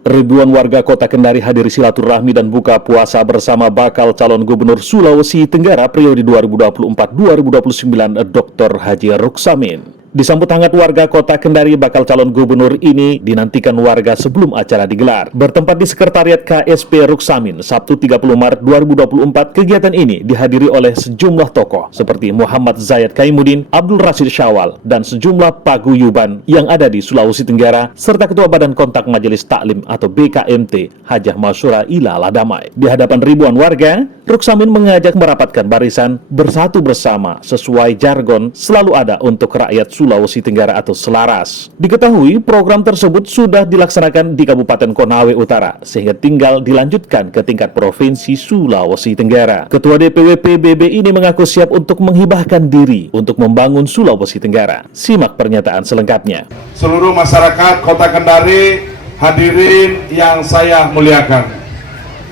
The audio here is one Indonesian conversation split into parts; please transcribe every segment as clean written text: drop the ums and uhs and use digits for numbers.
Ribuan warga kota Kendari hadir silaturahmi dan buka puasa bersama bakal calon gubernur Sulawesi Tenggara periode 2024-2029 Dr. Haji Ruksamin. Disambut hangat warga kota Kendari, bakal calon gubernur ini dinantikan warga sebelum acara digelar. Bertempat di Sekretariat KSP Ruksamin, Sabtu 30 Maret 2024, kegiatan ini dihadiri oleh sejumlah tokoh seperti Muhammad Zayed Kaimuddin, Abdul Rashid Syawal, dan sejumlah paguyuban yang ada di Sulawesi Tenggara, serta Ketua Badan Kontak Majelis Taklim atau BKMT, Hajah Masyura Ilala Damai. Di hadapan ribuan warga, Ruksamin mengajak merapatkan barisan, bersatu bersama sesuai jargon selalu ada untuk rakyat Sulawesi Tenggara atau Selaras. Diketahui program tersebut sudah dilaksanakan di Kabupaten Konawe Utara sehingga tinggal dilanjutkan ke tingkat Provinsi Sulawesi Tenggara. Ketua DPW PBB ini mengaku siap untuk menghibahkan diri untuk membangun Sulawesi Tenggara. Simak pernyataan selengkapnya. Seluruh masyarakat Kota Kendari, hadirin yang saya muliakan.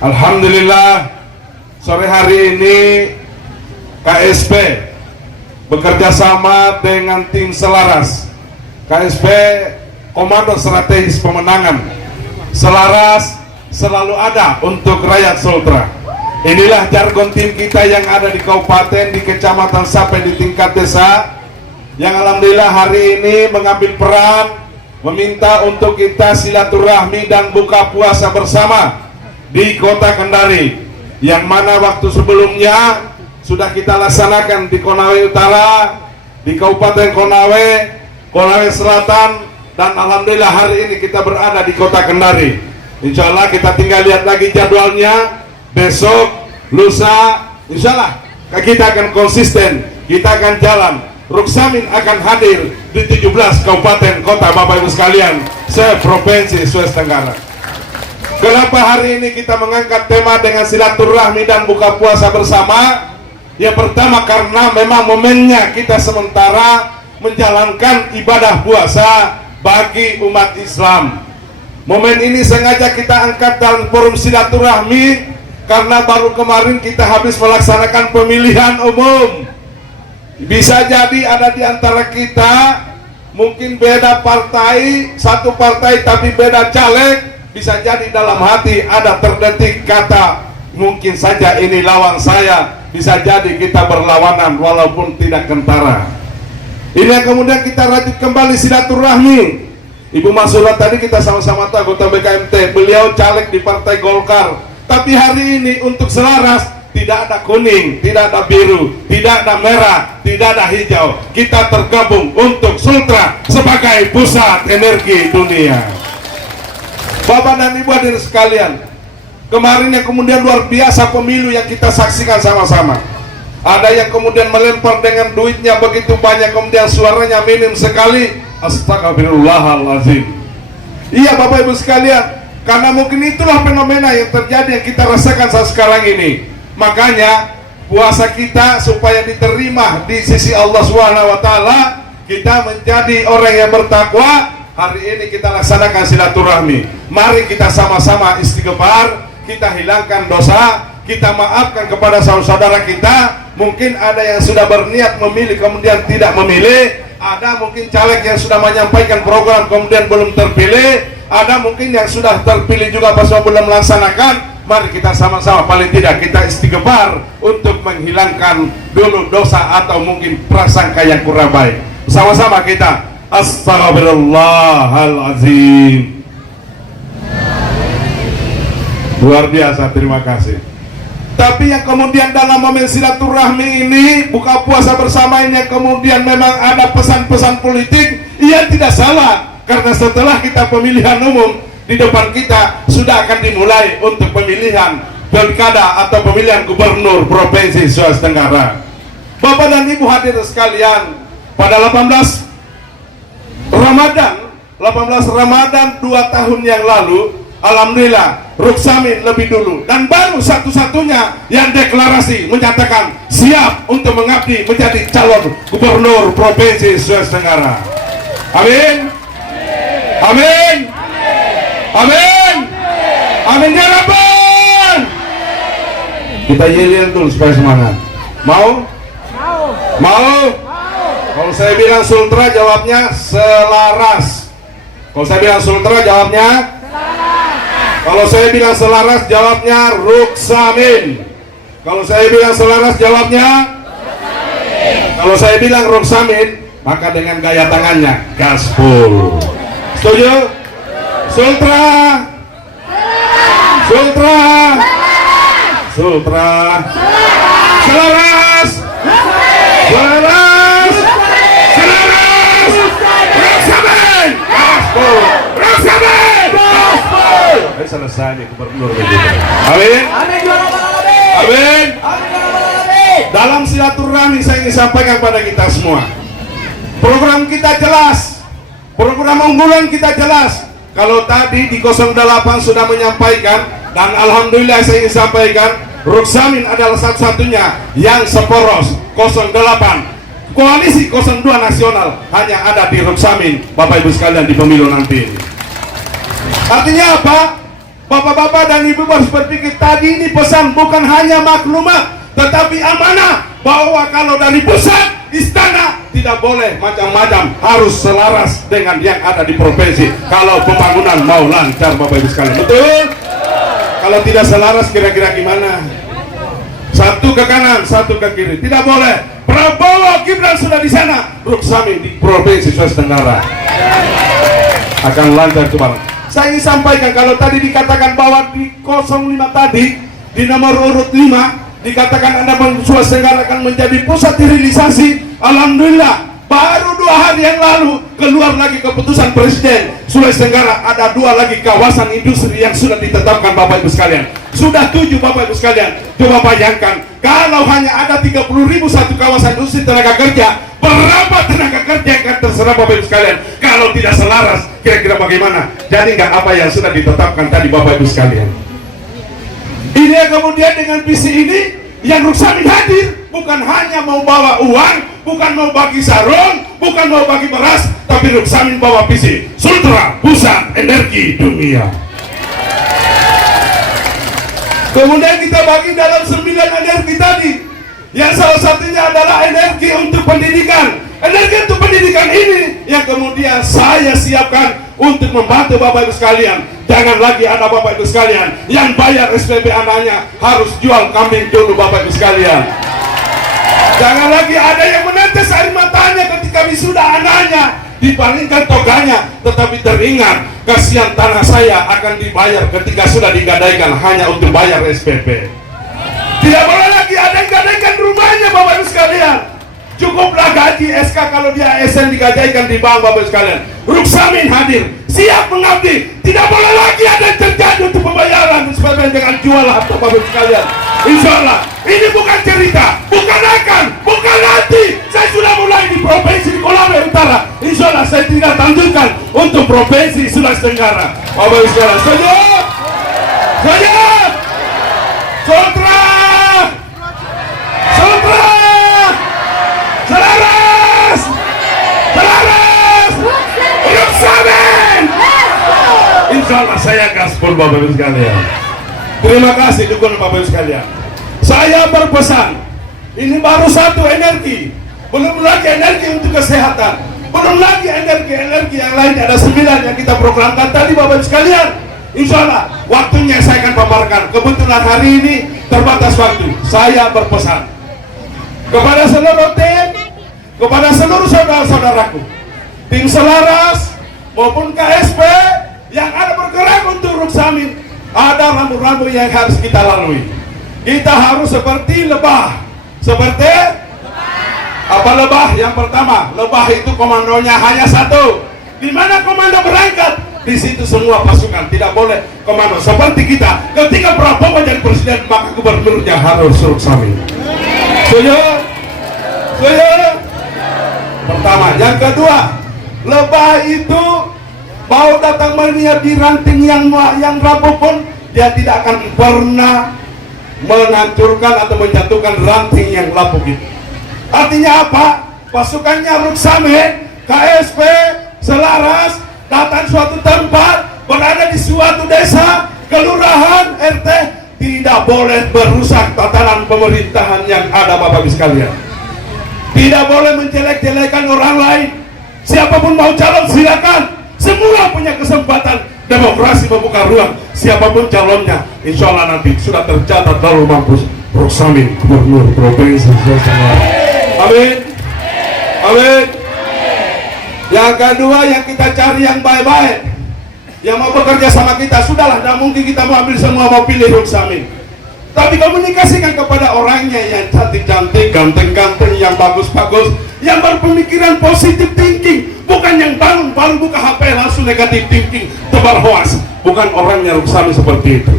Alhamdulillah, sore hari ini KSP bekerja sama dengan tim Selaras. KSP Komando Strategis Pemenangan. Selaras selalu ada untuk rakyat Sultra. Inilah jargon tim kita yang ada di kabupaten, di kecamatan sampai di tingkat desa, yang alhamdulillah hari ini mengambil peran meminta untuk kita silaturahmi dan buka puasa bersama di Kota Kendari, yang mana waktu sebelumnya sudah kita laksanakan di Konawe Utara, di Kabupaten Konawe, Konawe Selatan, dan alhamdulillah hari ini kita berada di Kota Kendari. Insya Allah kita tinggal lihat lagi jadwalnya, besok, lusa, insya Allah kita akan konsisten, kita akan jalan. Ruksamin akan hadir di 17 kabupaten kota Bapak Ibu sekalian se-Provinsi Sulawesi Tenggara. Kenapa hari ini kita mengangkat tema dengan silaturahmi dan buka puasa bersama? Yang pertama karena memang momennya kita sementara menjalankan ibadah puasa bagi umat Islam. Momen ini sengaja kita angkat dalam forum silaturahmi karena baru kemarin kita habis melaksanakan pemilihan umum. Bisa jadi ada di antara kita mungkin beda partai, satu partai tapi beda caleg. Bisa jadi dalam hati ada terdetik kata, mungkin saja ini lawan saya. Bisa jadi kita berlawanan walaupun tidak kentara. Ini yang kemudian kita rajut kembali silaturahmi. Ibu Masura tadi kita sama-sama tahu anggota BKMT, beliau caleg di Partai Golkar. Tapi hari ini untuk Selaras tidak ada kuning, tidak ada biru, tidak ada merah, tidak ada hijau. Kita tergabung untuk Sultra sebagai pusat energi dunia. Bapak dan Ibu hadirin sekalian, kemarin yang kemudian luar biasa pemilu yang kita saksikan sama-sama. Ada yang kemudian melempar dengan duitnya begitu banyak, kemudian suaranya minim sekali. Astagfirullahaladzim. Iya Bapak Ibu sekalian, karena mungkin itulah fenomena yang terjadi yang kita rasakan saat sekarang ini. Makanya puasa kita supaya diterima di sisi Allah SWT, kita menjadi orang yang bertakwa. Hari ini kita laksanakan silaturahmi. Mari kita sama-sama istighfar, kita hilangkan dosa, kita maafkan kepada saudara-saudara kita. Mungkin ada yang sudah berniat memilih kemudian tidak memilih, ada mungkin caleg yang sudah menyampaikan program kemudian belum terpilih, ada mungkin yang sudah terpilih juga pas belum melaksanakan. Mari kita sama-sama paling tidak kita istighfar untuk menghilangkan dulu dosa atau mungkin prasangka yang kurang baik. Sama-sama kita Astagfirullahaladzim. Luar biasa, terima kasih. Tapi yang kemudian dalam momen silaturahmi ini, buka puasa bersama ini, yang kemudian memang ada pesan-pesan politik, ia tidak salah. Karena setelah kita pemilihan umum, di depan kita sudah akan dimulai untuk pemilihan pilkada atau pemilihan gubernur Provinsi Sulawesi Tenggara. Bapak dan Ibu hadirin sekalian, pada 18 Ramadan 2 tahun yang lalu, alhamdulillah Ruksamin lebih dulu dan baru satu-satunya yang deklarasi menyatakan siap untuk mengabdi menjadi calon gubernur Provinsi Sulawesi Tenggara. Amin. Amin. Amin. Amin ya Rabbal. Kita yel-yel dulu supaya semangat. Mau? Mau? Kalau saya bilang Sultra jawabnya Selaras. Kalau saya bilang Sultra jawabnya Selaras. Kalau saya bilang selaras, jawabnya Ruksamin. Kalau saya bilang selaras, jawabnya Kalau saya bilang Ruksamin, maka dengan gaya tangannya gaspol. Setuju? Sultra, Sultra, Sultra, selaras, selaras, selaras, Ruksamin, gaspol, Ruksamin, gaspol. Selesai nih gubernur begitu. Amin. Amin juara Bang Amin. Amin. Amin juara Bang Amin. Dalam silaturahmi saya ingin sampaikan pada kita semua, program kita jelas, program unggulan kita jelas. Kalau tadi di 08 sudah menyampaikan, dan alhamdulillah saya ingin sampaikan, Ruksamin adalah satu-satunya yang seporos 08. Koalisi 02 nasional hanya ada di Ruksamin, Bapak Ibu sekalian, di pemilu nanti. Artinya apa? Bapak-bapak dan ibu harus berpikir, tadi ini pesan bukan hanya maklumat, tetapi amanah, bahwa kalau dari pusat istana tidak boleh macam-macam, harus selaras dengan yang ada di provinsi kalau pembangunan mau lancar, Bapak Ibu sekalian. Betul? Kalau tidak selaras kira-kira gimana? Satu ke kanan, satu ke kiri, tidak boleh. Prabowo Gibran sudah di sana, Ruksamin di provinsi Sulawesi Tenggara akan lancar coba. Saya ingin sampaikan, kalau tadi dikatakan bahwa di 05 tadi, di nomor urut 5 dikatakan Anda Sulawesi Tenggara akan menjadi pusat sterilisasi. Alhamdulillah, baru 2 hari yang lalu keluar lagi keputusan Presiden Sulawesi Tenggara, ada 2 lagi kawasan industri yang sudah ditetapkan, Bapak Ibu sekalian. Sudah 7, Bapak Ibu sekalian. Coba bayangkan, kalau hanya ada 30.000 satu kawasan industri tenaga kerja, berapa tenaga kerja yang akan terserap, Bapak Ibu sekalian? Kalau tidak selaras, kira-kira bagaimana? Jadi nggak apa yang sudah ditetapkan tadi, Bapak Ibu sekalian. Ini yang kemudian dengan visi ini yang Ruksamin hadir, bukan hanya mau bawa uang, bukan mau bagi sarung, bukan mau bagi beras, tapi Ruksamin bawa visi Sultra, pusat energi dunia. Kemudian kita bagi dalam 9 energi tadi, yang salah satunya adalah energi untuk pendidikan. Energi untuk pendidikan ini yang kemudian saya siapkan untuk membantu Bapak Ibu sekalian. Jangan lagi ada Bapak Ibu sekalian yang bayar SPP anaknya harus jual kambing dulu, Bapak Ibu sekalian. Jangan lagi ada yang menetes air matanya ketika wisuda anaknya, dipalingkan toganya, tetapi teringat kasihan tanah saya akan dibayar ketika sudah digadaikan hanya untuk bayar SPP. Tidak boleh lagi ada yang gadaikan rumahnya, Bapak Ibu sekalian. Cukuplah gaji SK kalau dia ASN digadaikan di bank, Bapak Ibu sekalian. Ruksamin hadir, siap mengabdi. Tidak boleh lagi ada yang terjadi untuk pembayaran SPP dengan jual harta, Bapak Ibu sekalian. Insya Allah, ini bukan cerita, bukan akan, bukan nanti. Saya sudah mulai di provinsi di Kolombo Utara. Insya Allah saya tidak tandurkan untuk provinsi Sulawesi Tenggara. Bapak Ibu sekalian, setuju? Setuju? Sultra, Sultra, selaras, selaras, Ruksamin. Insya Allah saya gaspol, Bapak Ibu sekalian. Terima kasih dukungan Bapak Ibu sekalian. Saya berpesan, ini baru satu energi, belum lagi energi untuk kesehatan, belum lagi energi yang lain, ada 9 yang kita programkan tadi, Bapak Ibu sekalian. Insya Allah waktunya saya akan paparkan. Kebetulan hari ini terbatas waktu. Saya berpesan kepada seluruh tim, kepada seluruh saudara-saudaraku, tim selaras maupun KSP yang ada bergerak untuk Ruksamin, ada rambu-rambu yang harus kita lalui. Kita harus seperti lebah. Seperti apa lebah? Yang pertama, lebah itu komandonya hanya satu. Di mana komando berangkat, di situ semua pasukan, tidak boleh komando. Seperti kita, ketika Prabowo jadi presiden, maka gubernurnya harus Ruksamin. Setuju? Setuju? Pertama. Yang kedua, lebah itu mau datang melihat di ranting yang rapuh pun, dia tidak akan pernah menghancurkan atau menjatuhkan ranting yang rapuh itu. Artinya apa? Pasukannya Ruksamin, KSP, selaras, datang suatu tempat, berada di suatu desa, kelurahan, RT, tidak boleh merusak tatanan pemerintahan yang ada, Bapak Ibu sekalian. Tidak boleh menjelek-jelekan orang lain. Siapapun mau calon silakan. Semua punya kesempatan. Demokrasi membuka ruang. siapapun calonnya, insya Allah nanti sudah tercatat lalu mampus Ruksamin Gubernur Provinsi Sulawesi Tenggara. Amin. Amin. Yang kedua, yang kita cari yang baik-baik, yang mau bekerja sama kita. Sudahlah, tidak mungkin kita mau ambil semua, mau pilih Ruksamin, tapi komunikasikan kepada orangnya yang cantik-cantik, ganteng-ganteng, yang bagus-bagus, yang berpemikiran positif thinking, bukan yang baru buka HP langsung negatif thinking, tebar hoas. Bukan orangnya Ruksamin seperti itu.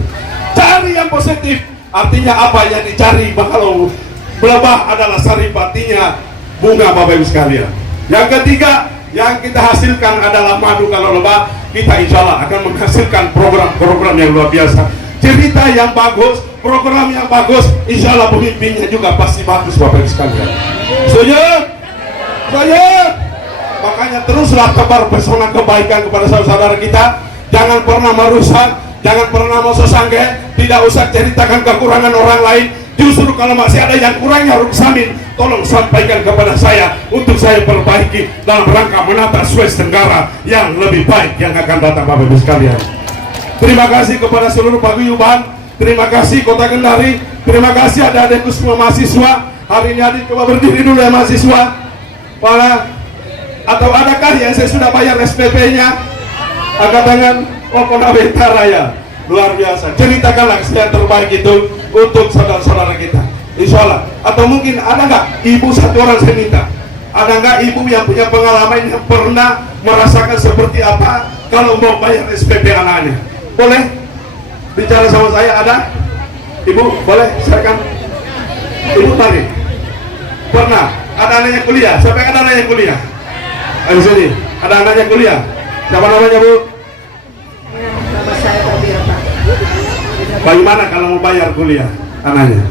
Cari yang positif. Artinya apa yang dicari? Kalau belebah adalah saripatinya bunga, Bapak Ibu sekalian. Yang ketiga, yang kita hasilkan adalah madu. Kalau lebah, kita insya Allah akan menghasilkan program-program yang luar biasa, cerita yang bagus, program yang bagus, insya Allah pemimpinnya juga pasti bagus, Bapak Ibu sekalian. Setuju? Setuju? Makanya teruslah tebar pesona kebaikan kepada saudara-saudara kita. Jangan pernah merusak, jangan pernah sangge, tidak usah ceritakan kekurangan orang lain. Justru kalau masih ada yang kurangnya Ruksamin, tolong sampaikan kepada saya untuk saya perbaiki dalam rangka menata Sulawesi Tenggara yang lebih baik yang akan datang, Bapak Ibu sekalian. Terima kasih kepada seluruh paguyuban, terima kasih Kota Kendari, terima kasih adik-adikku semua mahasiswa. Hari ini adik coba berdiri dulu ya mahasiswa. Atau adakah yang saya sudah bayar SPP-nya? Angkat tangan. Oh, Konabentara ya. Luar biasa. Ceritakanlah yang terbaik itu untuk saudara-saudara kita, insya Allah. Atau mungkin ada nggak ibu satu orang saya minta? Ada nggak ibu yang punya pengalaman yang pernah merasakan seperti apa kalau mau bayar SPP anaknya? Boleh bicara sama saya? Ada? Ibu boleh silakan. Ibu tadi pernah ada anaknya kuliah? Siapa yang ada anaknya kuliah? Di sini ada anaknya kuliah. Siapa namanya, Bu? Nama saya Tabira, Pak. Bagaimana kalau mau bayar kuliah anaknya?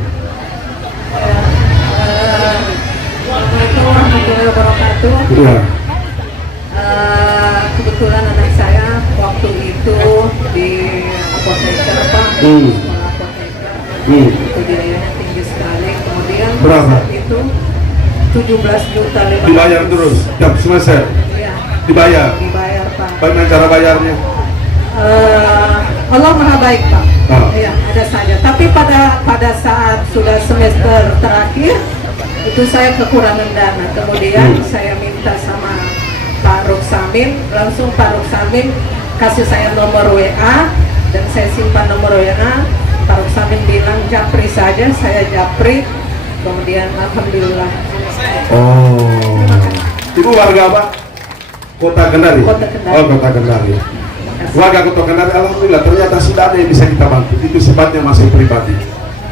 Assalamualaikum warahmatullahi wabarakatuh. Iya. Kebetulan anak saya waktu itu di apoteker, Pak. Sekolah apoteker. Itu biayanya tinggi sekali. Kemudian Berapa? saat itu 17 juta 500. Dibayar terus tiap semester? Iya. Dibayar? Dibayar, Pak. Bagaimana cara bayarnya? Allah Maha Baik, Pak. Oh. Ya, ada saja. Tapi pada saat sudah semester terakhir itu saya kekurangan dana. Kemudian saya minta sama Pak Ruksamin, langsung Pak Ruksamin kasih saya nomor WA dan saya simpan nomor WA. Pak Ruksamin bilang japri saja, saya japri. Kemudian alhamdulillah. Oh. Ibu warga apa? Kota Kendari. Kota Kendari. Oh, Kota Kendari. Warga Kota Kendari, alhamdulillah ternyata sudah ada yang bisa kita bantu. Itu sifatnya masih pribadi.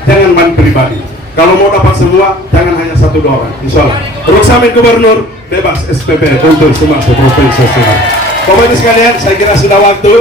Jangan main pribadi. Kalau mau dapat semua, jangan hanya satu dua orang. Insya Allah. Ruksamin Gubernur bebas SPP untuk semua provinsi. Bapak Ibu sekalian, saya kira sudah waktu.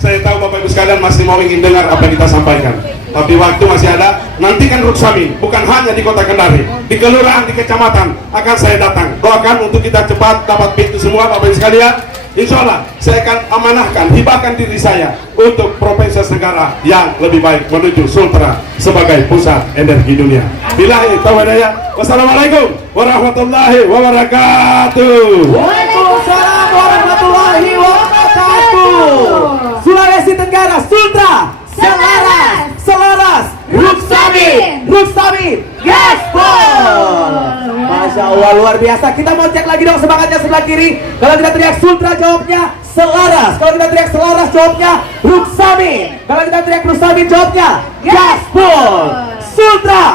Saya tahu Bapak Ibu sekalian masih mau ingin dengar apa yang kita sampaikan. Tapi waktu masih ada. Nantikan Ruksamin, bukan hanya di Kota Kendari, di kelurahan, di kecamatan akan saya datang. Doakan untuk kita cepat dapat pintu semua, Bapak Ibu sekalian. Insya Allah saya akan amanahkan, hibahkan diri saya untuk Provinsi Tenggara yang lebih baik menuju Sultra sebagai pusat energi dunia. Billahi taufiq. Wassalamualaikum warahmatullahi wabarakatuh. Waalaikumsalam warahmatullahi wabarakatuh. Sulawesi Tenggara, Sultra, selaras, Ruksamin, gaspol. Masya Allah, luar biasa. Kita mau cek lagi dong semangatnya sebelah kiri. Kalau kita teriak Sultra, jawabnya selaras. Kalau kita teriak selaras, jawabnya Ruksamin. Kalau kita teriak Ruksamin, jawabnya gaspol. Sultra,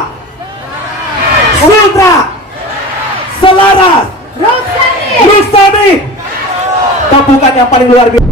selaras, Ruksamin. Tepukan yang paling luar biasa.